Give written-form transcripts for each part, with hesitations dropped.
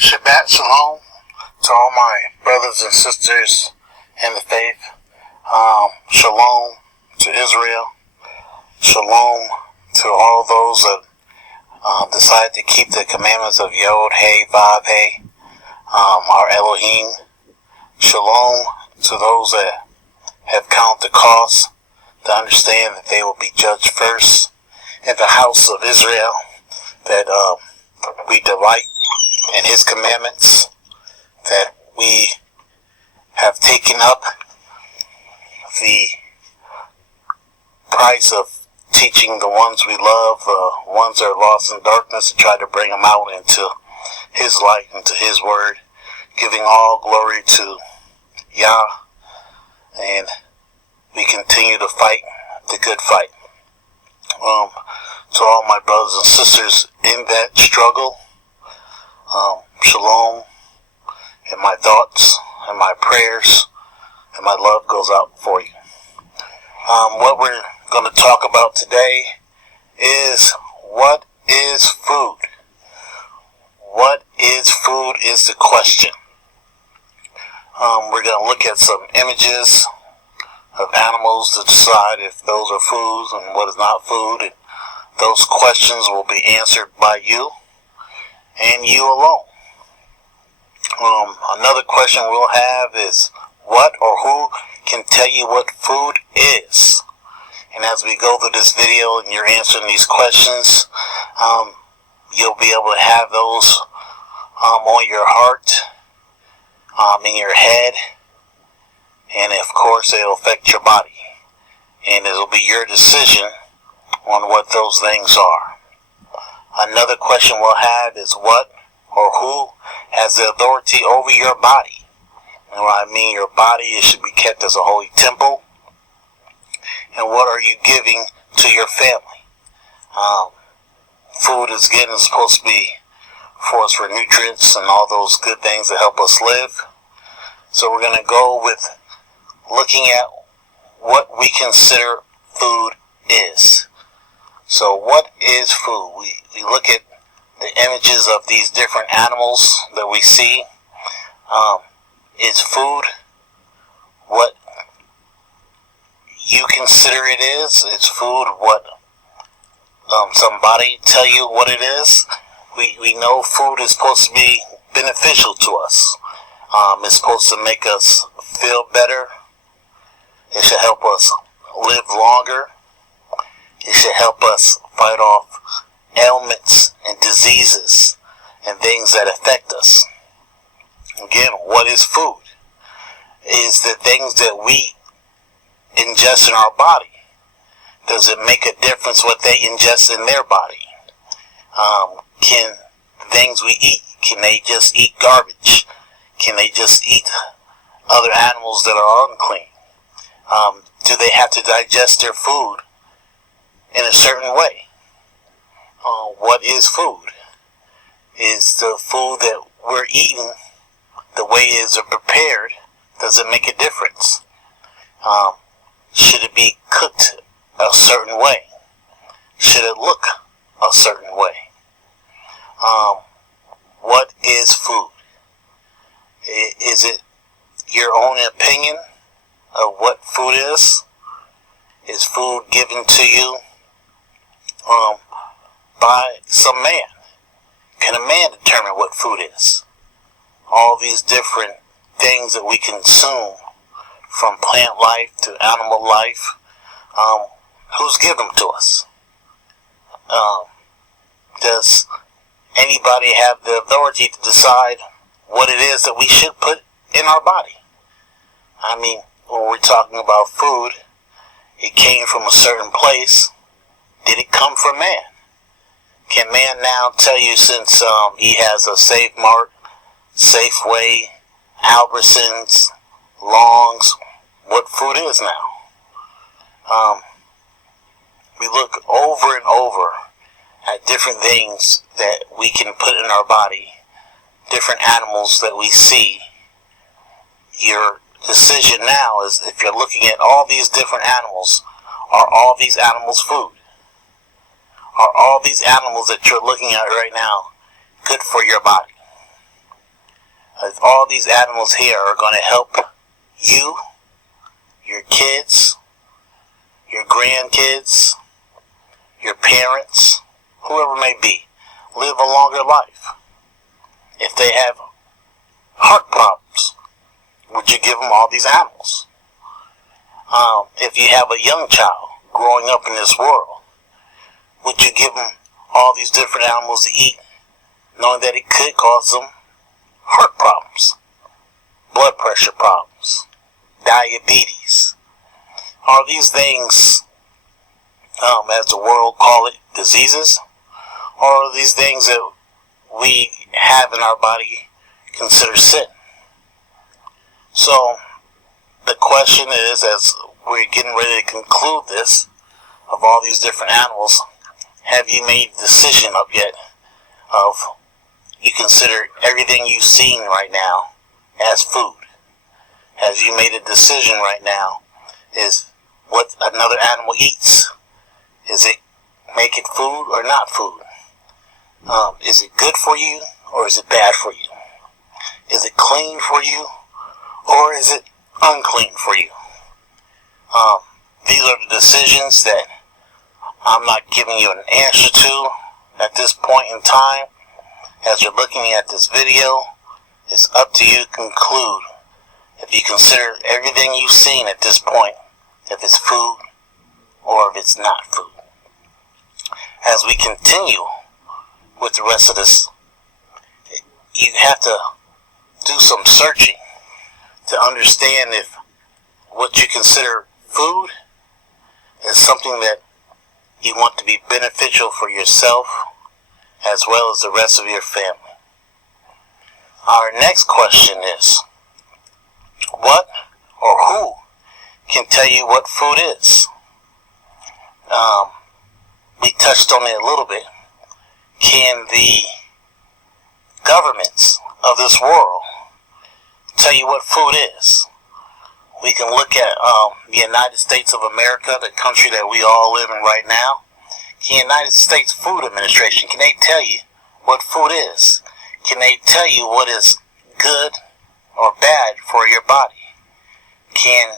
Shabbat Shalom to all my brothers and sisters in the faith. Shalom to Israel. Shalom to all those that decide to keep the commandments of Yod, Hey, Vav, Hey, our Elohim. Shalom to those that have counted the cost to understand that they will be judged first in the house of Israel, that we delight in His commandments, that we have taken up the price of teaching the ones we love, ones that are lost in darkness, and try to bring them out into His light, into His word, giving all glory to Yah, and we continue to fight the good fight. To all my brothers and sisters in that struggle, shalom, and my thoughts and my prayers and my love goes out for you. What we're going to talk about today is, what is food? What is food is the question. We're going to look at some images of animals to decide if those are foods and what is not food, and those questions will be answered by you and you alone. Another question we'll have is, what or who can tell you what food is? And as we go through this video and you're answering these questions, you'll be able to have those on your heart, in your head, and of course it'll affect your body. And it'll be your decision on what those things are. Another question we'll have is, what or who has the authority over your body? And when I mean your body, it should be kept as a holy temple. And what are you giving to your family? Food is supposed to be for us for nutrients and all those good things that help us live. So we're going to go with looking at what we consider food is. So what is food? We look at the images of these different animals that we see. Is food what you consider it is? Is food what somebody tell you what it is? We know food is supposed to be beneficial to us. It's supposed to make us feel better. It should help us live longer. It should help us fight off ailments and diseases and things that affect us. Again, what is food? Is the things that we ingest in our body. Does it make a difference what they ingest in their body? Can the things we eat, can they just eat garbage? Can they just eat other animals that are unclean? Do they have to digest their food in a certain way? What is food? Is the food that we're eating, the way it is prepared, does it make a difference? Should it be cooked a certain way? Should it look a certain way? What is food? Is it your own opinion of what food is? Is food given to you by some man? Can a man determine what food is? All these different things that we consume, from plant life to animal life, who's given them to us? Does anybody have the authority to decide what it is that we should put in our body? I mean, when we're talking about food, it came from a certain place. Did it come from man? Can man now tell you, since he has a Safe Mart, Safeway, Albertsons, Longs, what food is now? We look over and over at different things that we can put in our body, different animals that we see. Your decision now is, if you're looking at all these different animals, are all these animals food? Are all these animals that you're looking at right now good for your body? If all these animals here are going to help you, your kids, your grandkids, your parents, whoever it may be, live a longer life. If they have heart problems, would you give them all these animals? If you have a young child growing up in this world, would you give them all these different animals to eat, knowing that it could cause them heart problems, blood pressure problems, diabetes? Are these things, as the world call it, diseases? Or are these things that we have in our body considered sin? So, the question is, as we're getting ready to conclude this, of all these different animals, have you made the decision up yet of you consider everything you've seen right now as food? Have you made a decision right now is what another animal eats? Is it make it food or not food? Is it good for you or is it bad for you? Is it clean for you or is it unclean for you? These are the decisions that I'm not giving you an answer to at this point in time. As you're looking at this video, it's up to you to conclude if you consider everything you've seen at this point, if it's food or if it's not food. As we continue with the rest of this, you have to do some searching to understand if what you consider food is something that you want to be beneficial for yourself as well as the rest of your family. Our next question is, what or who can tell you what food is? We touched on it a little bit. Can the governments of this world tell you what food is? We can look at the United States of America, the country that we all live in right now. The United States Food Administration, can they tell you what food is? Can they tell you what is good or bad for your body? Can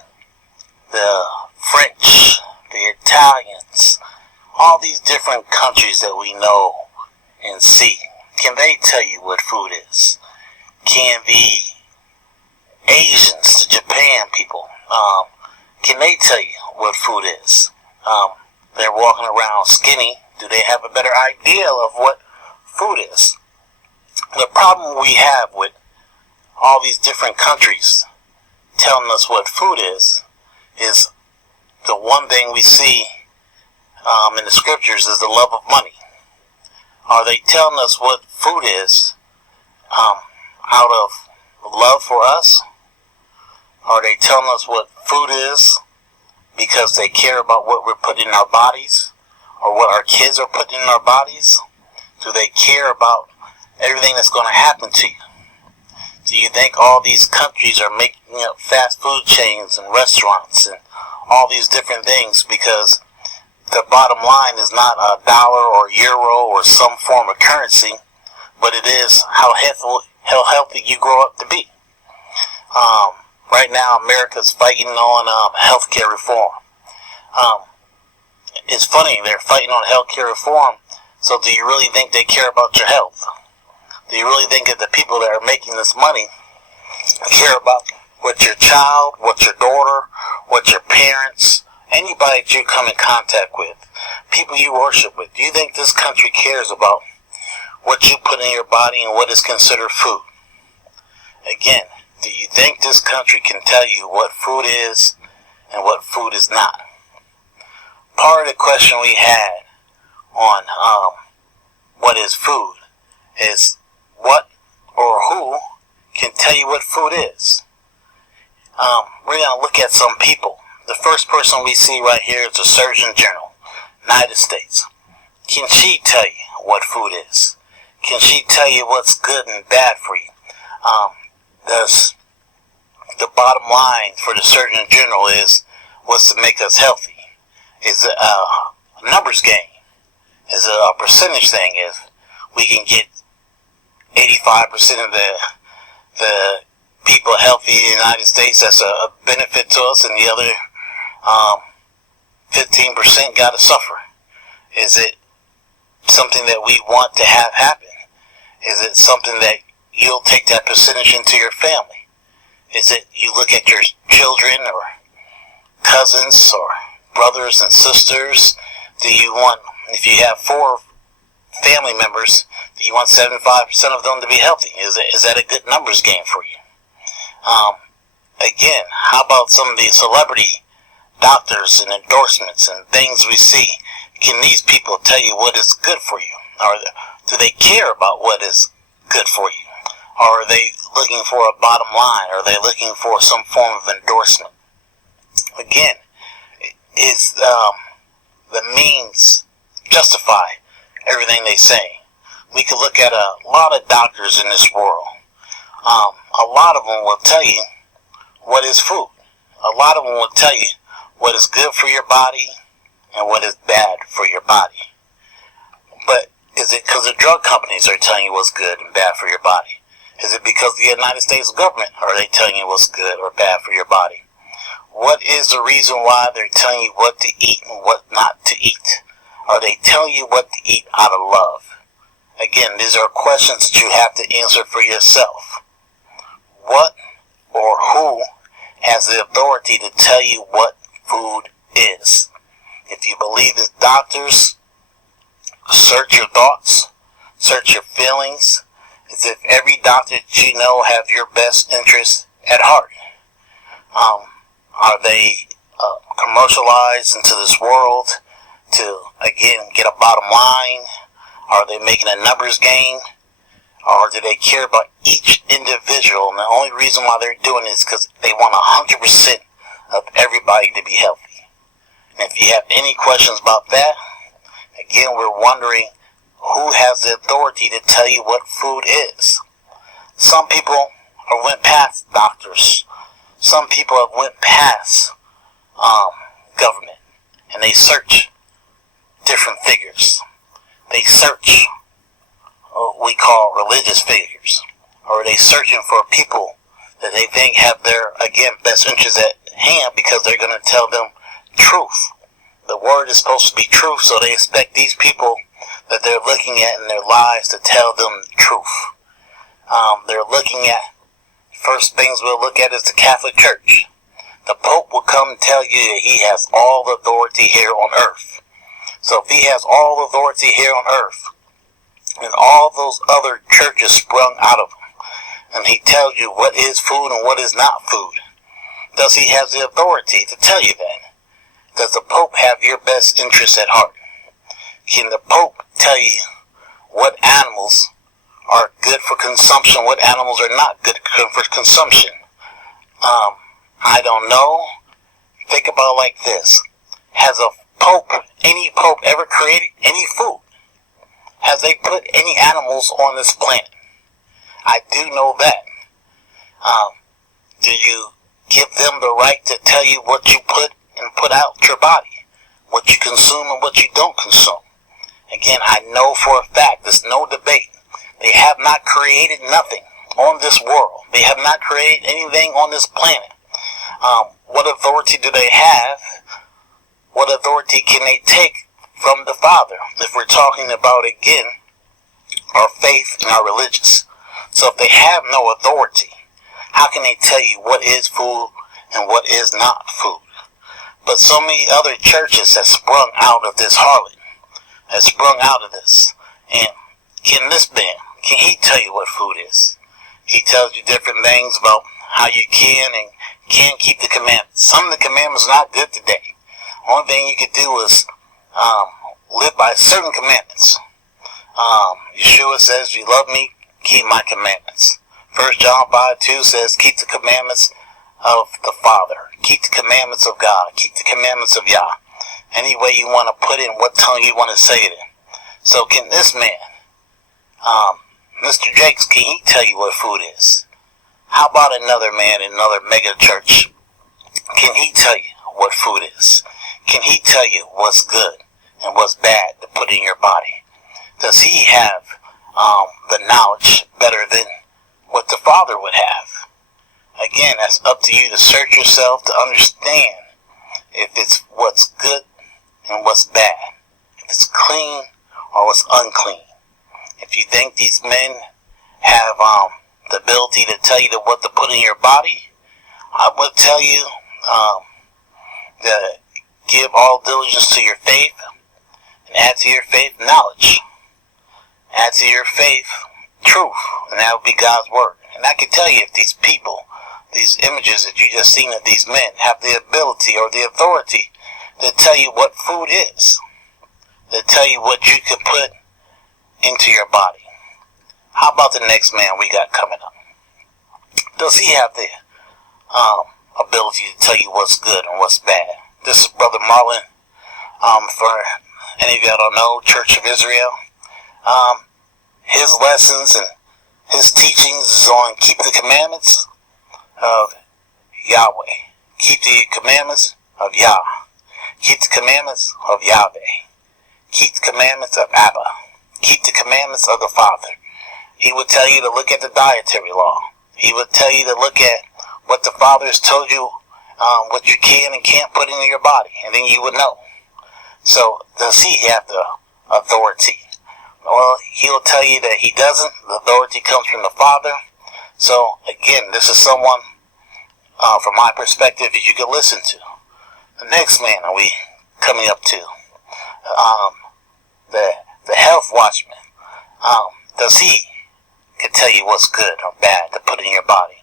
the French, the Italians, all these different countries that we know and see, can they tell you what food is? Can the Asians, the Japan people, can they tell you what food is? They're walking around skinny. Do they have a better idea of what food is? The problem we have with all these different countries telling us what food is the one thing we see in the scriptures is the love of money. Are they telling us what food is out of love for us? Are they telling us what food is because they care about what we're putting in our bodies or what our kids are putting in our bodies? Do they care about everything that's going to happen to you? Do you think all these countries are making up fast food chains and restaurants and all these different things because the bottom line is not a dollar or euro or some form of currency, but it is how healthy you grow up to be? Right now, America's fighting on healthcare reform. It's funny, they're fighting on healthcare reform, so do you really think they care about your health? Do you really think that the people that are making this money care about what your child, what your daughter, what your parents, anybody that you come in contact with, people you worship with, do you think this country cares about what you put in your body and what is considered food? Again, do you think this country can tell you what food is and what food is not? Part of the question we had on what is food is what or who can tell you what food is. We're going to look at some people. The first person we see right here is the Surgeon General, United States. Can she tell you what food is? Can she tell you what's good and bad for you? Does the bottom line for the Surgeon General is what's to make us healthy? Is it a numbers game? Is it a percentage thing? If we can get 85% of the the people healthy in the United States that's a benefit to us, and the other 15% got to suffer? Is it something that we want to have happen? Is it something that you'll take that percentage into your family? Is it you look at your children or cousins or brothers and sisters? Do you want, if you have 4 family members, do you want 75% of them to be healthy? Is that a good numbers game for you? Again, how about some of the celebrity doctors and endorsements and things we see? Can these people tell you what is good for you? Or do they care about what is good for you? Or are they looking for a bottom line? Or are they looking for some form of endorsement? Again, is the means justify everything they say? We could look at a lot of doctors in this world. A lot of them will tell you what is food. A lot of them will tell you what is good for your body and what is bad for your body. But is it because the drug companies are telling you what's good and bad for your body? Is it because the United States government are they telling you what's good or bad for your body? What is the reason why they're telling you what to eat and what not to eat? Are they telling you what to eat out of love? Again, these are questions that you have to answer for yourself. What or who has the authority to tell you what food is? If you believe it's doctors, search your thoughts, search your feelings, as if every doctor that you know have your best interest at heart. Are they commercialized into this world to, again, get a bottom line? Are they making a numbers game? Or do they care about each individual? And the only reason why they're doing it is because they want 100% of everybody to be healthy. And if you have any questions about that, again, we're wondering who has the authority to tell you what food is. Some people have went past doctors. Some people have went past government. And they search different figures. They search what we call religious figures. Or are they searching for people that they think have their, again, best interests at hand because they're going to tell them truth. The word is supposed to be truth, so they expect these people that they're looking at in their lives to tell them the truth. They're looking at, first things we'll look at is the Catholic Church. The Pope will come and tell you that he has all the authority here on earth. So if he has all authority here on earth, and all those other churches sprung out of him, and he tells you what is food and what is not food, does he have the authority to tell you that? Does the Pope have your best interest at heart? Can the Pope tell you what animals are good for consumption, what animals are not good for consumption? I don't know. Think about it like this. Has a Pope, any Pope, ever created any food? Have they put any animals on this planet? I do know that. Do you give them the right to tell you what you put and put out your body? What you consume and what you don't consume? Again, I know for a fact, there's no debate. They have not created nothing on this world. They have not created anything on this planet. What authority do they have? What authority can they take from the Father? If we're talking about, again, our faith and our religious. So if they have no authority, how can they tell you what is food and what is not food? But so many other churches have sprung out of this harlot, have sprung out of this. And can this man, can he tell you what food is? He tells you different things about how you can and can't keep the commandments. Some of the commandments are not good today. Only thing you can do is live by certain commandments. Yeshua says, you love me, keep my commandments. 1 John 5:2 says, keep the commandments of the Father. Keep the commandments of God. Keep the commandments of Yah. Any way you want to put it in what tongue you want to say it in. So can this man, Mr. Jakes, can he tell you what food is? How about another man in another mega church? Can he tell you what food is? Can he tell you what's good and what's bad to put in your body? Does he have the knowledge better than what the Father would have. Again, that's up to you to search yourself to understand if it's what's good and what's bad, if it's clean or what's unclean. If you think these men have the ability to tell you what to put in your body, I would tell you to give all diligence to your faith and add to your faith knowledge. Add to your faith truth, and that would be God's word. And I can tell you if these people, these images that you just seen of these men, have the ability or the authority to tell you what food is, to tell you what you can put into your body. How about the next man we got coming up? Does he have the ability to tell you what's good and what's bad? This is Brother Marlon. For any of y'all don't know, Church of Israel. His lessons and his teachings is on keep the commandments of Yahweh. Keep the commandments of Yah. Keep the commandments of Yahweh. Keep the commandments of Abba. Keep the commandments of the Father. He would tell you to look at the dietary law. He would tell you to look at what the Father has told you, what you can and can't put into your body, and then you would know. So, does he have the authority? Well, he'll tell you that he doesn't. The authority comes from the Father. So, again, this is someone, from my perspective, that you can listen to. The next man are we coming up to? The health watchman. Does he can tell you what's good or bad to put in your body?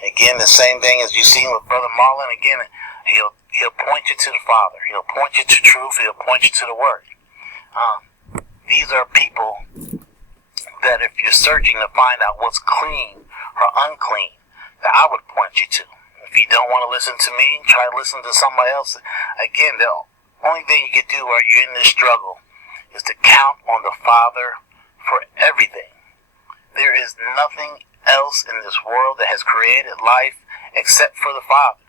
Again, the same thing as you've seen with Brother Marlon. Again, he'll point you to the Father. He'll point you to truth. He'll point you to the Word. These are people that if you're searching to find out what's clean or unclean, that I would point you to. If you don't want to listen to me, try to listen to somebody else. Again, the only thing you can do while you're in this struggle is to count on the Father for everything. There is nothing else in this world that has created life except for the Father.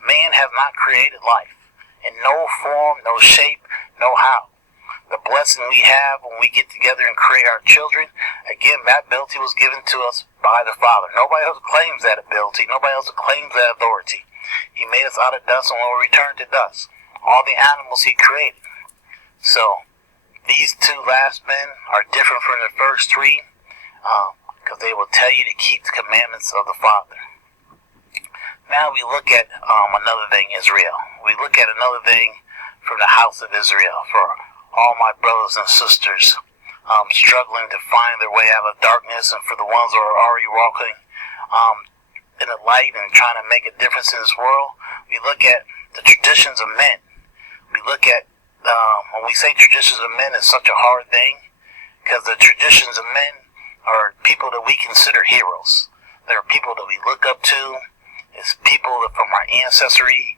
Man has not created life in no form, no shape, no how. The blessing we have when we get together and create our children, again, that ability was given to us by the Father. Nobody else claims that ability. Nobody else claims that authority. He made us out of dust and will return to dust. All the animals he created. So, these two last men are different from the first three because they will tell you to keep the commandments of the Father. Now we look at another thing, Israel. We look at another thing from the house of Israel for all my brothers and sisters struggling to find their way out of darkness, and for the ones who are already walking in the light and trying to make a difference in this world. We look at the traditions of men. We look at, when we say traditions of men, it's such a hard thing because the traditions of men are people that we consider heroes. They're people that we look up to. It's people that from our ancestry.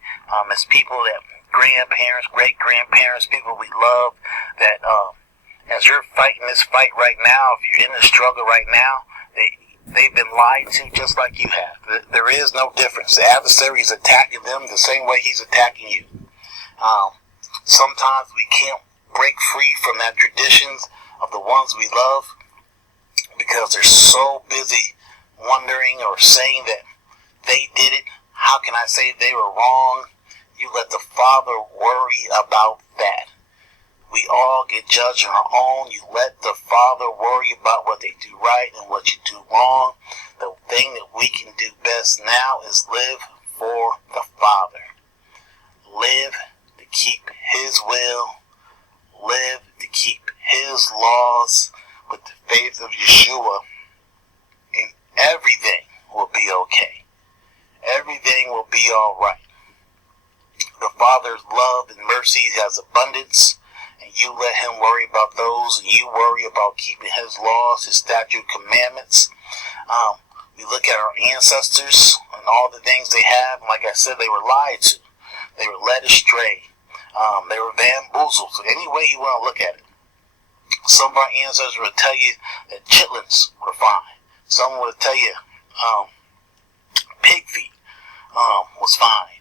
It's people that grandparents, great-grandparents, people we love that as you're fighting this fight right now, if you're in the struggle right now, they've been lied to just like you have. There is no difference. The adversary is attacking them the same way he's attacking you. Sometimes we can't break free from that traditions of the ones we love because they're so busy wondering or saying that they did it. How can I say they were wrong? You let the Father worry about that. We all get judged on our own. You let the Father worry about what they do right and what you do wrong. The thing that we can do best now is live for the Father. Live to keep His will. Live to keep His laws with the faith of Yeshua. And everything will be okay. Everything will be all right. The Father's love and mercy has abundance, and you let Him worry about those, and you worry about keeping His laws, His statute, commandments. We look at our ancestors and all the things they have, and like I said, they were lied to. They were led astray. They were bamboozled. So any way you want to look at it. Some of our ancestors would tell you that chitlins were fine. Some would tell you pig feet was fine.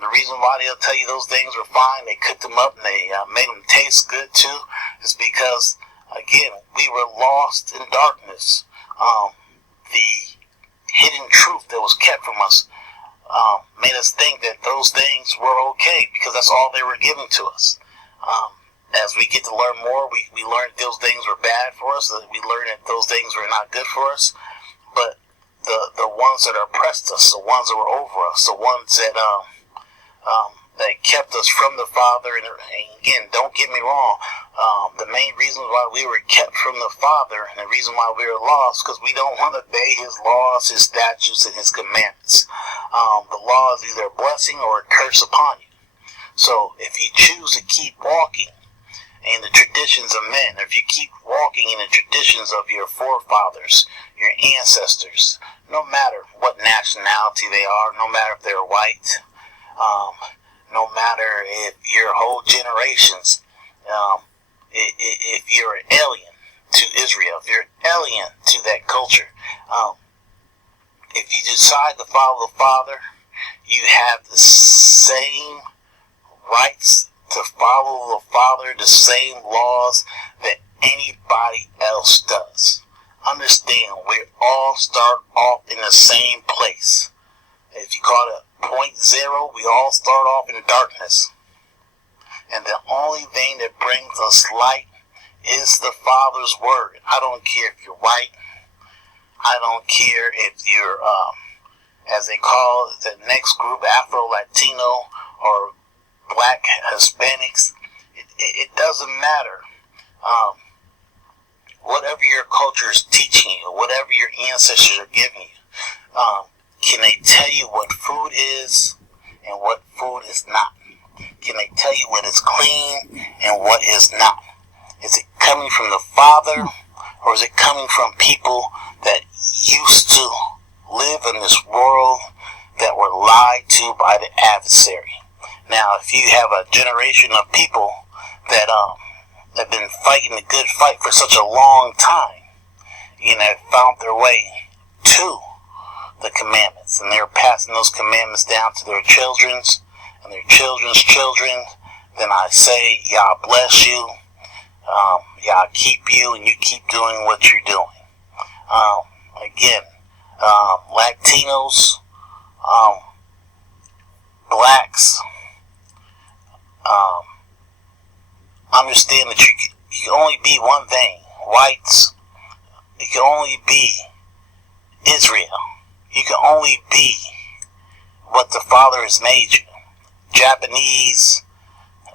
The reason why they'll tell you those things were fine, they cooked them up and they made them taste good too, is because, again, we were lost in darkness the hidden truth that was kept from us made us think that those things were okay because that's all they were given to us. As we get to learn more, we learn that those things were bad for us, that we learn that those things were not good for us. But the ones that oppressed us, the ones that were over us, the ones that that kept us from the Father, and again, don't get me wrong, the main reason why we were kept from the Father and the reason why we were lost, because we don't want to obey His laws, His statutes, and His commandments. The law is either a blessing or a curse upon you. So if you choose to keep walking in the traditions of men, if you keep walking in the traditions of your forefathers, your ancestors, no matter what nationality they are, no matter if they're white, no matter if your whole generations, if you're an alien to Israel, if you're an alien to that culture, if you decide to follow the Father, you have the same rights to follow the Father, the same laws that anybody else does. Understand, we all start off in the same place. If you call it point zero, we all start off in darkness. And the only thing that brings us light is the Father's Word. I don't care if you're white. I don't care if you're, as they call it, the next group, Afro-Latino or Black Hispanics. It doesn't matter. Whatever your culture is teaching you, whatever your ancestors are giving you, can they tell you what food is and what food is not? Can they tell you what is clean and what is not? Is it coming from the Father, or is it coming from people that used to live in this world that were lied to by the adversary? Now, if you have a generation of people that have been fighting the good fight for such a long time, found their way to the commandments, and they're passing those commandments down to their children's and their children's children, then I say, Yah bless you, Yah keep you, and you keep doing what you're doing. Again, Latinos, blacks, understand that you can only be one thing. Whites, you can only be Israel. You can only be what the Father has made you. Japanese,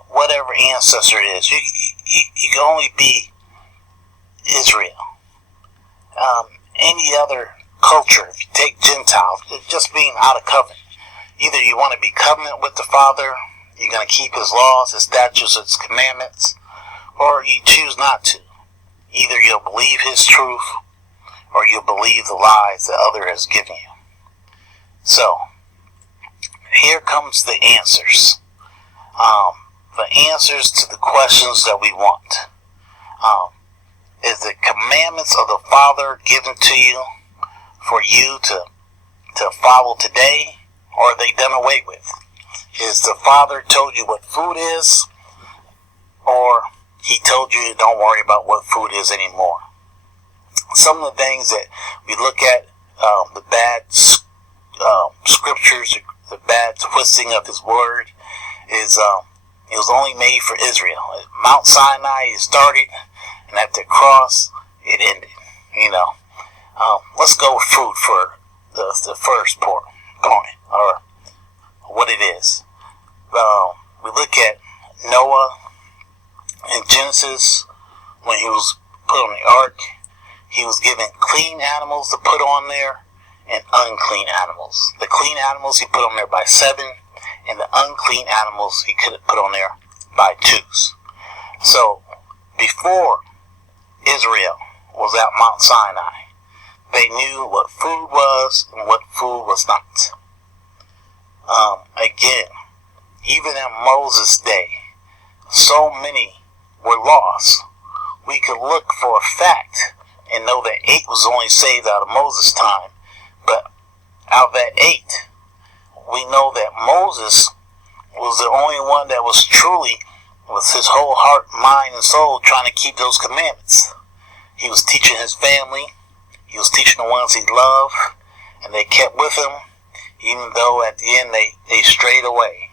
whatever ancestor it is, you can only be Israel. Any other culture, if you take Gentiles, just being out of covenant. Either you want to be covenant with the Father, you're going to keep His laws, His statutes, His commandments, or you choose not to. Either you'll believe His truth, or you'll believe the lies that other has given you. So, here comes the answers. The answers to the questions that we want. Is the commandments of the Father given to you for you to follow today, or are they done away with? Is the Father told you what food is, or He told you don't worry about what food is anymore? Some of the things that we look at, the bad scriptures, the bad twisting of His word, is it was only made for Israel. At Mount Sinai, it started, and at the cross, it ended. Let's go with food for the first point, or what it is. We look at Noah in Genesis. When he was put on the ark, he was given clean animals to put on there and unclean animals. The clean animals he put on there by 7, and the unclean animals he could put on there by 2s. So, before Israel was at Mount Sinai, they knew what food was and what food was not. Again, even in Moses' day, so many were lost. We could look for a fact and know that 8 was only saved out of Moses' time. But out of that 8, we know that Moses was the only one that was truly, with his whole heart, mind, and soul, trying to keep those commandments. He was teaching his family. He was teaching the ones he loved, and they kept with him, even though at the end they strayed away.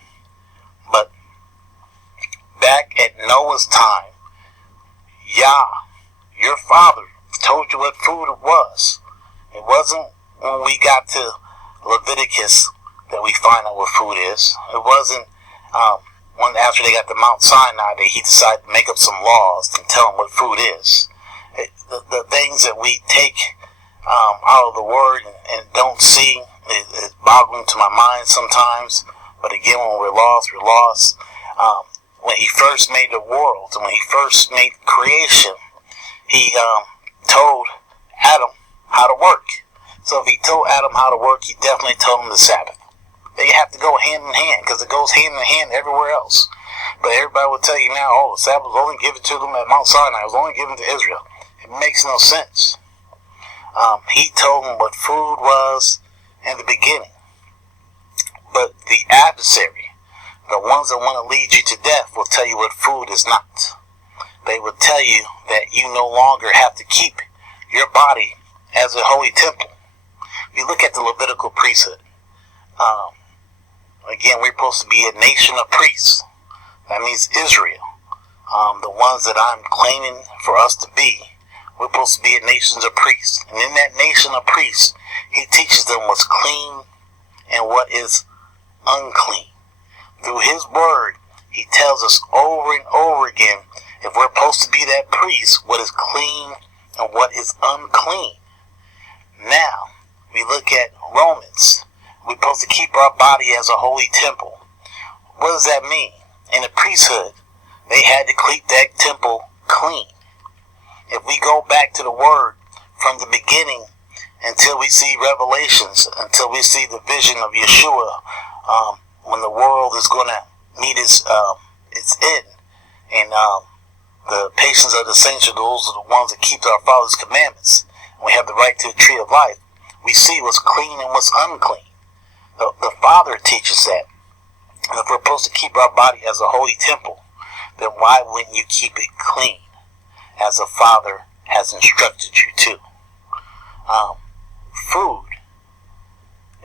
But back at Noah's time, Yah, your father, told you what food it was. It wasn't when we got to Leviticus that we find out what food is. It wasn't when after they got to Mount Sinai that he decided to make up some laws and tell them what food is. The things that we take out of the Word and don't see is boggling to my mind sometimes. But again, when we're lost, we're lost. When he first made the world and when he first made creation, he told Adam how to work. So if he told Adam how to work, he definitely told him the Sabbath. They have to go hand in hand because it goes hand in hand everywhere else. But everybody will tell you now, oh, the Sabbath was only given to them at Mount Sinai. It was only given to Israel. It makes no sense. He told them what food was in the beginning. But the adversary, the ones that want to lead you to death, will tell you what food is not. They will tell you that you no longer have to keep your body as a holy temple. If you look at the Levitical priesthood, again, we're supposed to be a nation of priests. That means Israel. The ones that I'm claiming for us to be, we're supposed to be a nation of priests. And in that nation of priests, he teaches them what's clean and what is unclean. Through his word, he tells us over and over again, if we're supposed to be that priest, what is clean and what is unclean. Now, we look at Romans. We're supposed to keep our body as a holy temple. What does that mean? In the priesthood, they had to keep that temple clean. If we go back to the word from the beginning until we see Revelations, until we see the vision of Yeshua, when the world is going to meet its end, and the patience of the saints are those are the ones that keep our Father's commandments, and we have the right to the tree of life, we see what's clean and what's unclean. The Father teaches that. And if we're supposed to keep our body as a holy temple, then why wouldn't you keep it clean as the Father has instructed you to? Food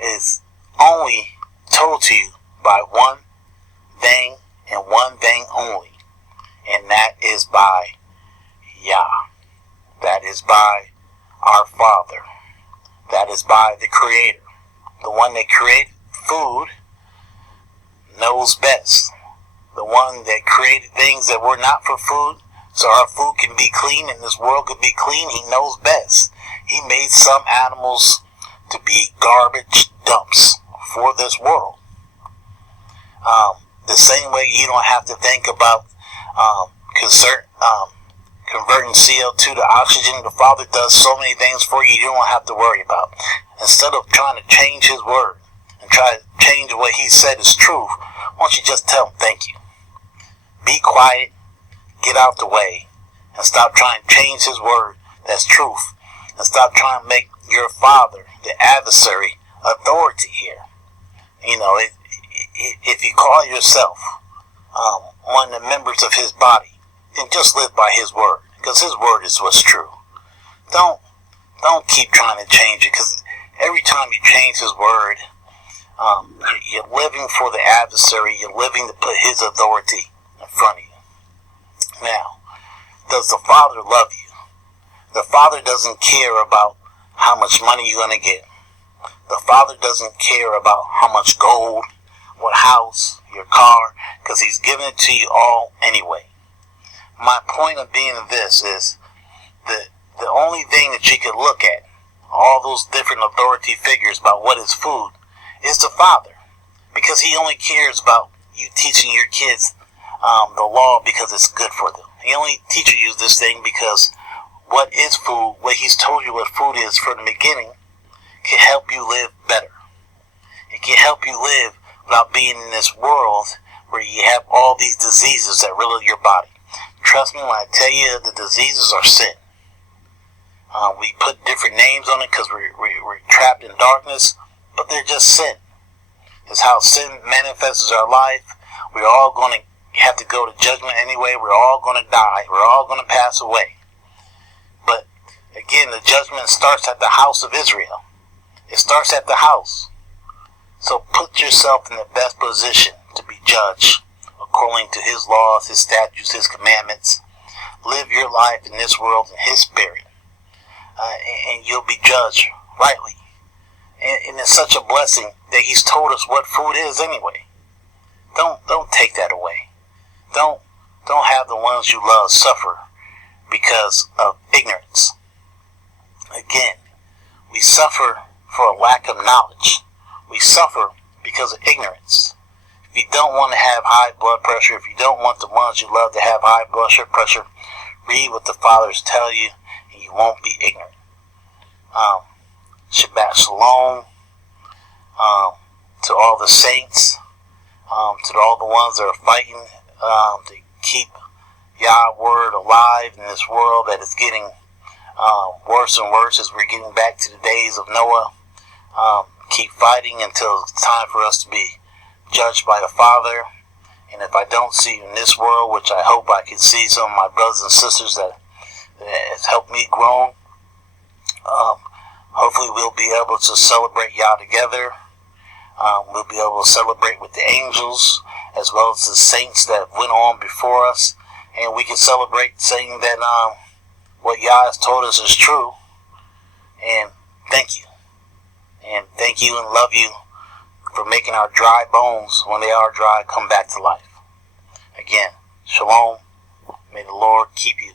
is only told to you by one thing and one thing only, and that is by Yah. That is by our Father. That is by the Creator. The one that created food knows best. The one that created things that were not for food, so our food can be clean and this world could be clean, he knows best. He made some animals to be garbage dumps for this world. The same way you don't have to think about converting CO2 to oxygen. The Father does so many things for you don't have to worry about. Instead of trying to change his word and try to change what he said is truth, why don't you just tell him thank you? Be quiet, get out the way, and stop trying to change his word that's truth, and stop trying to make your Father, the adversary, authority here. You know, if you call yourself one of the members of his body, then just live by his word, because his word is what's true. Don't keep trying to change it, because every time you change his word, you're living for the adversary. You're living to put his authority in front of you. Now, does the Father love you? The Father doesn't care about how much money you're going to get. The Father doesn't care about how much gold, what house, your car, because he's given it to you all anyway. My point of being this is that the only thing that you can look at, all those different authority figures about what is food, is the Father. Because he only cares about you teaching your kids the law because it's good for them. He only teaches you this thing because what is food, what he's told you what food is from the beginning, can help you live better. It can help you live without being in this world where you have all these diseases that riddle your body. Trust me when I tell you the diseases are sin. We put different names on it because we're trapped in darkness, but they're just sin. It's how sin manifests our life. We're all going to have to go to judgment anyway. We're all going to die. We're all going to pass away. But again, again, the judgment starts at the house of Israel. It starts at the house. So put yourself in the best position to be judged according to his laws, his statutes, his commandments. Live your life in this world in his spirit. And you'll be judged rightly. And it's such a blessing that he's told us what food is anyway. Don't take that away. Don't have the ones you love suffer because of ignorance. Again, we suffer for a lack of knowledge. We suffer because of ignorance. If you don't want to have high blood pressure, if you don't want the ones you love to have high blood pressure, read what the fathers tell you, and you won't be ignorant. Shabbat Shalom to all the saints, to all the ones that are fighting to keep Yah's word alive in this world that is getting worse and worse as we're getting back to the days of Noah. Keep fighting until it's time for us to be judged by the Father. And if I don't see you in this world, which I hope I can see some of my brothers and sisters that has helped me grow, hopefully we'll be able to celebrate Yah together. We'll be able to celebrate with the angels as well as the saints that went on before us. And we can celebrate saying that what Yah has told us is true. And thank you. And thank you and love you for making our dry bones, when they are dry, come back to life. Again, shalom. May the Lord keep you.